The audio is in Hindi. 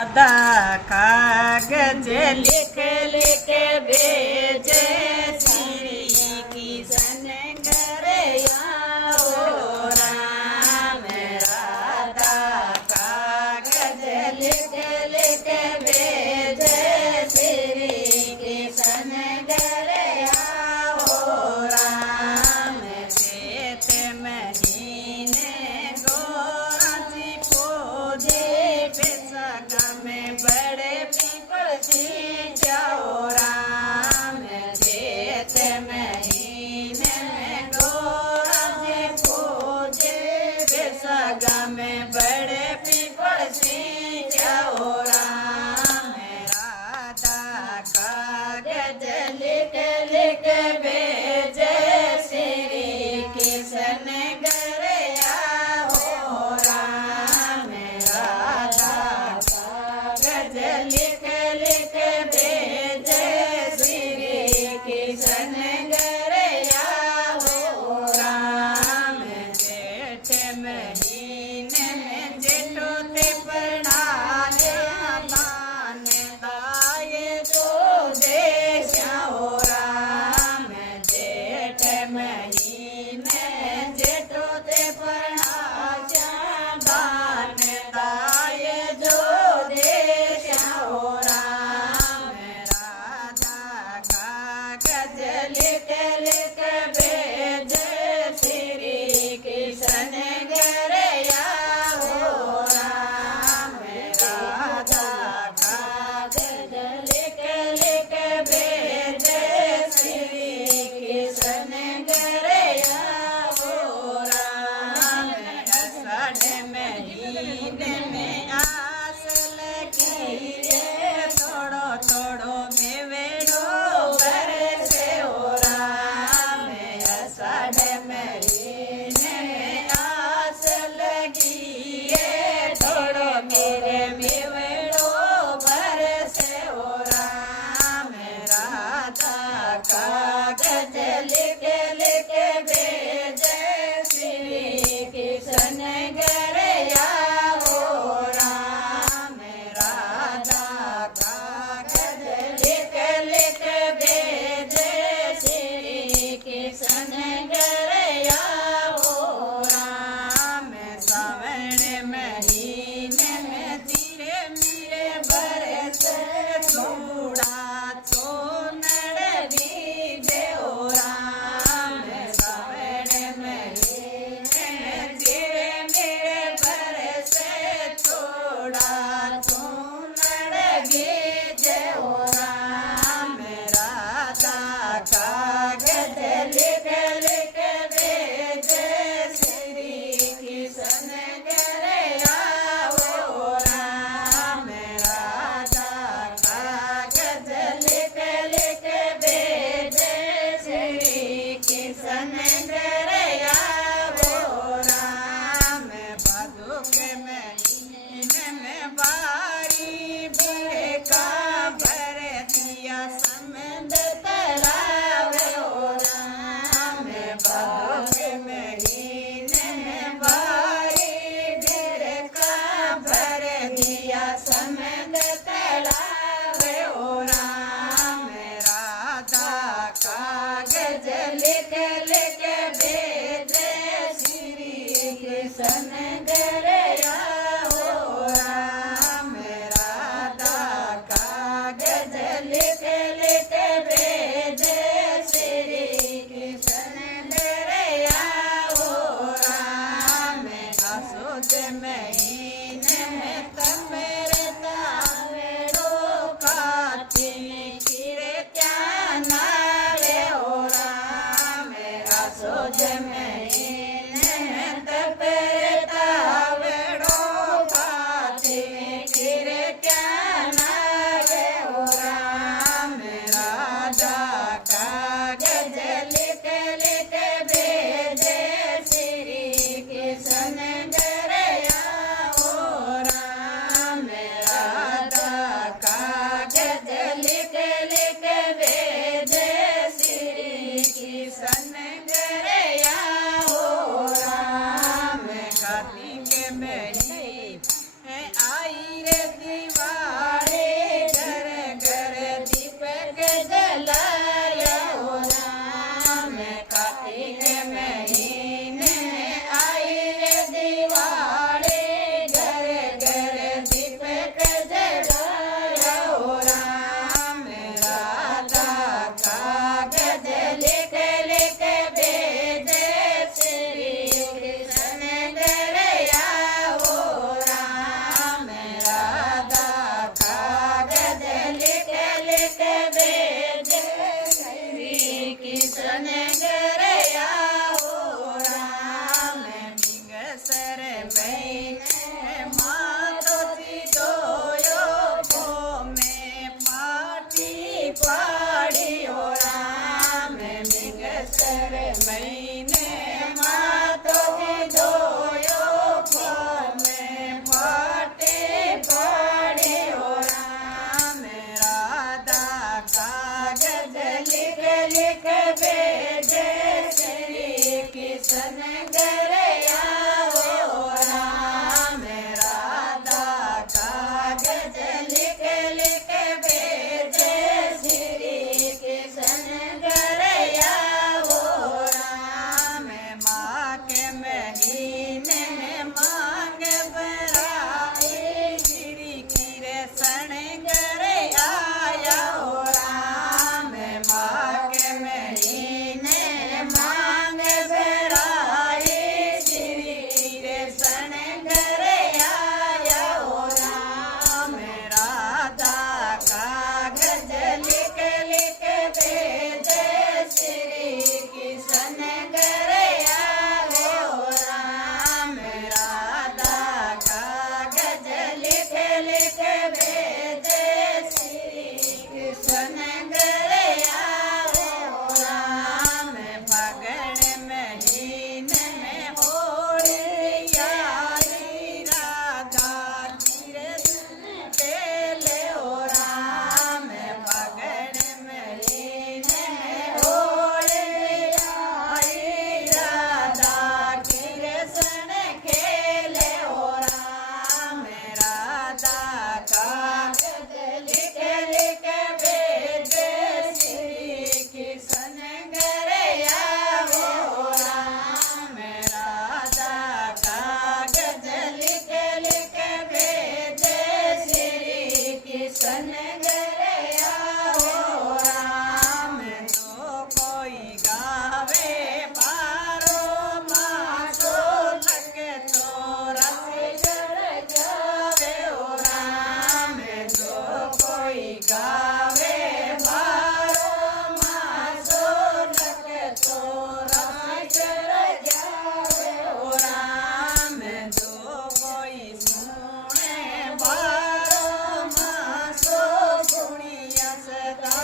दा कागज लिख लिख भेजे श्री किशन घर आओ राम। राधा कागज लिख लिख भेजे श्री किशन घर आओ राम। चेत महीने गोराची पोजे में बड़े पीपल जी जाओ राम। जेठ महीने में गोराजी पूजे बेसगा में बड़े पीपल जी जाओ राम। राधा कागज लिख लिख भेजे श्री किशन घर आओ राम। लिख लिख भेजे श्री किशन घर आओ राम। जेठ महीने में जेठो ते प्रणाले मान दाये जो देश आओ राम। जेठ महीने जेठो ते प्रणाले दान दाये जो लिख लिख भेजे श्री किशन घर आओ राम। राधा कागज लिख लिख भेजे श्री किशन घर आओ राम। आषाढ़ महीने में आस लगी रे थोड़ो थोड़ो मेवेड़ो महीने में आस लगी है थोड़ो मेरे मेवेड़ो बरसे हो राम। राधा कागज लिख लिख भेजे श्री किशन घर आओ राम। राधा कागज लिख लिख भेजे श्री किशन महीने में धीरे मीरे बरसे थोड़ा सोनड़ दीजे ओ राम। सावण महीने में धीरे मीरे बरसे थोड़ा सोनड़ दीजे ओ राम। राधा कागज लिख लिख भेजे श्री किशन किशन घर आओ राम। भादो के महीने में बारी भरे का भर दिया समंद तालाब ओ राम। भादो के महीने में बारी भरे का भर दिया समंद तालाब ओ राम। राधा कागज लिख लिख भेजे श्री किशन घर आओ राम। राधा कागज लिख लिख भेजे श्री किशन घर आओ राम। आसोज महीने में तमेरे तावेड़ो काटी खीरे क्या नारे ओ राम। आसोज महीने में तपेरे तावेड़ो काटी खीरे क्या नारे ओ राम। राधा कागज लिख लिख भेजे श्री किशन घर आओ राम। राधा कागज लिख लिख भेजे श्री किशन घर आओ राम। कार्तिक महीने आई रे दीवा कागज लिख लिख भेजे श्री कृष्ण घर आवो राम राजा कागज लिख लिख भेजे श्री कृष्ण घर आवो राम तो कोई गावे पारो मासो लग तो रस चढ़ जावे ओ राम तो कोई गावे पारो मासो लग तो रस चढ़ जावे ओ राम तो कोई सुने पारो मासो सुनिया सदा